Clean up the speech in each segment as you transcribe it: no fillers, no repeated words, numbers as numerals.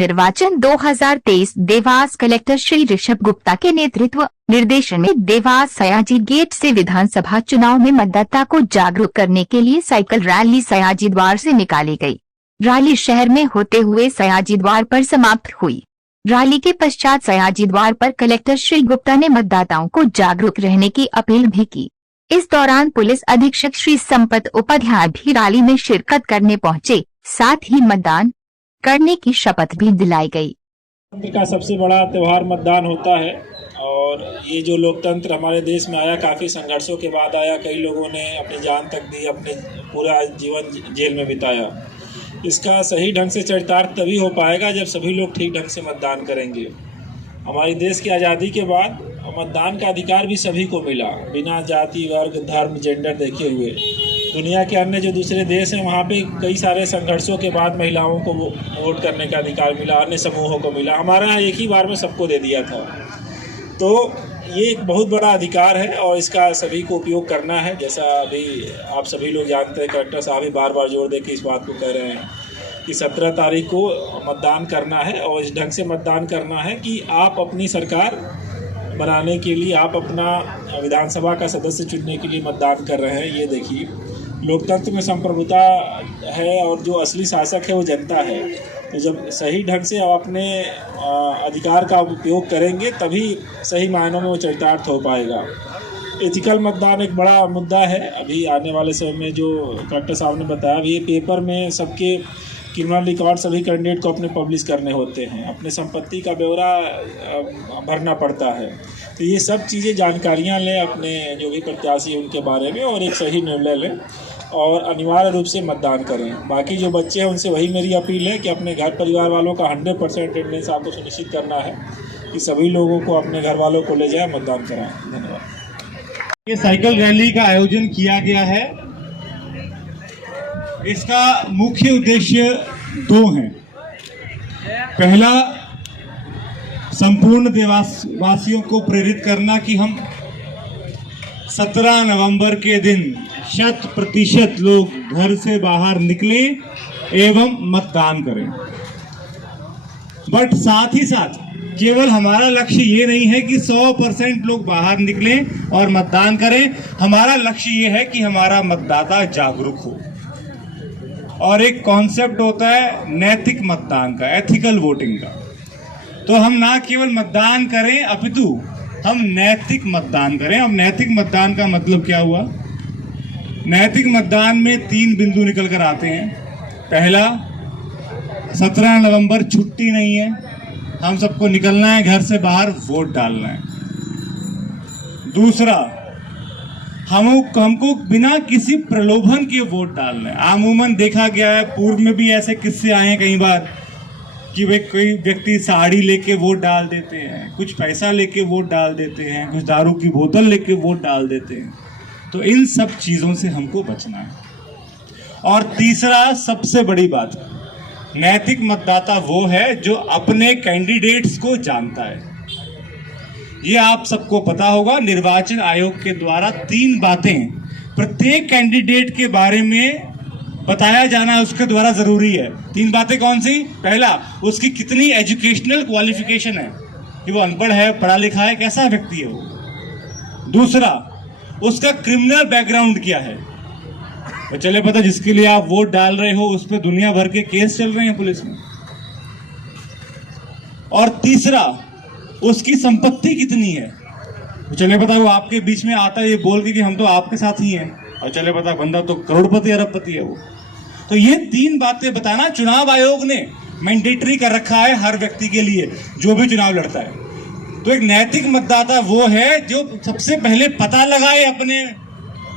निर्वाचन 2023 देवास कलेक्टर श्री ऋषभ गुप्ता के नेतृत्व निर्देशन में देवास सयाजी गेट से विधानसभा चुनाव में मतदाता को जागरूक करने के लिए साइकिल रैली सयाजी द्वार से निकाली गई। रैली शहर में होते हुए सयाजी द्वार पर समाप्त हुई। रैली के पश्चात सयाजी द्वार पर कलेक्टर श्री गुप्ता ने मतदाताओं को जागरूक रहने की अपील भी की। इस दौरान पुलिस अधीक्षक श्री संपत उपाध्याय भी रैली में शिरकत करने पहुंचे, साथ ही मतदान करने की शपथ भी दिलाई गई। लोकतंत्र का सबसे बड़ा त्यौहार मतदान होता है और ये जो लोकतंत्र हमारे देश में आया काफ़ी संघर्षों के बाद आया। कई लोगों ने अपनी जान तक दी, अपने पूरा जीवन जेल में बिताया। इसका सही ढंग से चरितार्थ तभी हो पाएगा जब सभी लोग ठीक ढंग से मतदान करेंगे। हमारे देश की आज़ादी के बाद मतदान का अधिकार भी सभी को मिला, बिना जाति वर्ग धर्म जेंडर देखे हुए। दुनिया के अन्य जो दूसरे देश हैं वहाँ पे कई सारे संघर्षों के बाद महिलाओं को वोट करने का अधिकार मिला, अन्य समूहों को मिला। हमारे यहाँ एक ही बार में सबको दे दिया था। तो ये एक बहुत बड़ा अधिकार है और इसका सभी को उपयोग करना है। जैसा अभी आप सभी लोग जानते हैं, कलेक्टर साहब भी बार बार जोर दे के इस बात को कह रहे हैं कि 17 तारीख को मतदान करना है और इस ढंग से मतदान करना है कि आप अपनी सरकार बनाने के लिए, आप अपना विधानसभा का सदस्य चुनने के लिए मतदान कर रहे हैं। ये देखिए, लोकतंत्र में संप्रभुता है और जो असली शासक है वो जनता है। तो जब सही ढंग से आप अपने अधिकार का उपयोग करेंगे तभी सही मायनों में वो चरितार्थ हो पाएगा। एथिकल मतदान एक बड़ा मुद्दा है। अभी आने वाले समय में जो कलेक्टर साहब ने बताया, अभी ये पेपर में सबके क्रिमिनल रिकॉर्ड सभी कैंडिडेट को अपने पब्लिश करने होते हैं, अपने संपत्ति का ब्यौरा भरना पड़ता है। तो ये सब चीज़ें जानकारियाँ लें अपने जो भी प्रत्याशी हैं उनके बारे में और एक सही निर्णय लें और अनिवार्य रूप से मतदान करें। बाकी जो बच्चे हैं उनसे वही मेरी अपील है कि अपने घर परिवार वालों का 100% अटेंडेंस आपको सुनिश्चित करना है कि सभी लोगों को अपने घर वालों को ले जाए, मतदान कराएं। धन्यवाद। ये साइकिल रैली का आयोजन किया गया है। इसका मुख्य उद्देश्य दो हैं। पहला, संपूर्ण देवासवासियों को प्रेरित करना कि हम 17 नवंबर के दिन 100% लोग घर से बाहर निकलें एवं मतदान करें। बट साथ ही साथ केवल हमारा लक्ष्य ये नहीं है कि 100% लोग बाहर निकलें और मतदान करें। हमारा लक्ष्य ये है कि हमारा मतदाता जागरूक हो। और एक कॉन्सेप्ट होता है नैतिक मतदान का, एथिकल वोटिंग का। तो हम ना केवल मतदान करें अपितु हम नैतिक मतदान करें। अब नैतिक मतदान का मतलब क्या हुआ? नैतिक मतदान में 3 बिंदु निकल कर आते हैं। पहला, 17 नवंबर छुट्टी नहीं है, हम सबको निकलना है घर से बाहर, वोट डालना है। दूसरा, हमको बिना किसी प्रलोभन के वोट डालना है। आमूमन देखा गया है, पूर्व में भी ऐसे किस्से आए हैं कई बार कि वे कोई व्यक्ति साड़ी लेके वोट डाल देते हैं, कुछ पैसा लेके वोट डाल देते हैं, कुछ दारू की बोतल लेके वोट डाल देते हैं। तो इन सब चीज़ों से हमको बचना है। और तीसरा, सबसे बड़ी बात, नैतिक मतदाता वो है जो अपने कैंडिडेट्स को जानता है। ये आप सबको पता होगा, निर्वाचन आयोग के द्वारा 3 बातें प्रत्येक कैंडिडेट के बारे में बताया जाना उसके द्वारा जरूरी है। 3 बातें कौन सी? पहला, उसकी कितनी एजुकेशनल क्वालिफिकेशन है, कि वो अनपढ़ है, पढ़ा लिखा है, कैसा व्यक्ति है वो। दूसरा, उसका क्रिमिनल बैकग्राउंड क्या है। तो चले पता, जिसके लिए आप वोट डाल रहे हो उस पर दुनिया भर के केस चल रहे हैं पुलिस में। और तीसरा, उसकी संपत्ति कितनी है। तो चले पता, वो आपके बीच में आता है ये बोल के कि हम तो आपके साथ ही हैं, और चले पता बंदा तो करोड़पति अरबपति है वो। तो ये 3 बातें बताना चुनाव आयोग ने मैंडेटरी कर रखा है हर व्यक्ति के लिए जो भी चुनाव लड़ता है। तो एक नैतिक मतदाता वो है जो सबसे पहले पता लगाए अपने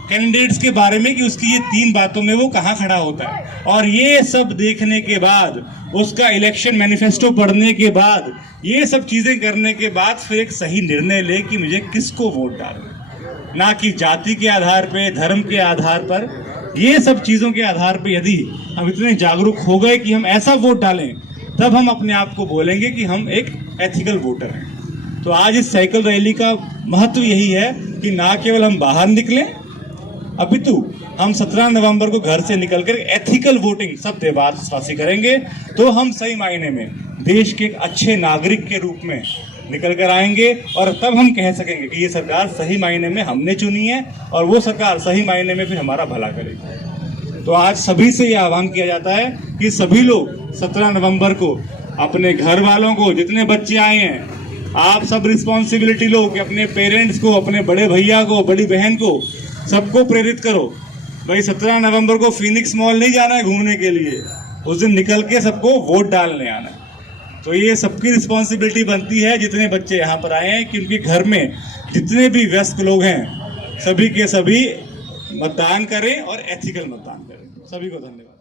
कैंडिडेट्स के बारे में कि उसकी ये 3 बातों में वो कहाँ खड़ा होता है। और ये सब देखने के बाद, उसका इलेक्शन मैनिफेस्टो पढ़ने के बाद, ये सब चीज़ें करने के बाद फिर एक सही निर्णय ले कि मुझे किसको वोट डालना। ना कि जाति के आधार पे, धर्म के आधार पर, ये सब चीज़ों के आधार पे यदि हम इतने जागरूक हो गए कि हम ऐसा वोट डालें, तब हम अपने आप को बोलेंगे कि हम एक एथिकल वोटर हैं। तो आज इस साइकिल रैली का महत्व यही है कि ना केवल हम बाहर निकलें अपितु हम 17 नवंबर को घर से निकलकर एथिकल वोटिंग सब देशवासी करेंगे, तो हम सही मायने में देश के एक अच्छे नागरिक के रूप में निकल कर आएंगे और तब हम कह सकेंगे कि ये सरकार सही मायने में हमने चुनी है और वो सरकार सही मायने में फिर हमारा भला करेगी। तो आज सभी से ये आह्वान किया जाता है कि सभी लोग 17 नवंबर को अपने घर वालों को, जितने बच्चे आए हैं, आप सब रिस्पॉन्सिबिलिटी लो कि अपने पेरेंट्स को, अपने बड़े भैया को, बड़ी बहन को, सबको प्रेरित करो। भाई 17 नवंबर को फिनिक्स मॉल नहीं जाना है घूमने के लिए, उस दिन निकल के सबको वोट डालने आना है। तो ये सबकी रिस्पॉन्सिबिलिटी बनती है जितने बच्चे यहाँ पर आए हैं, क्योंकि घर में जितने भी वयस्क लोग हैं सभी के सभी मतदान करें और एथिकल मतदान करें। सभी को धन्यवाद।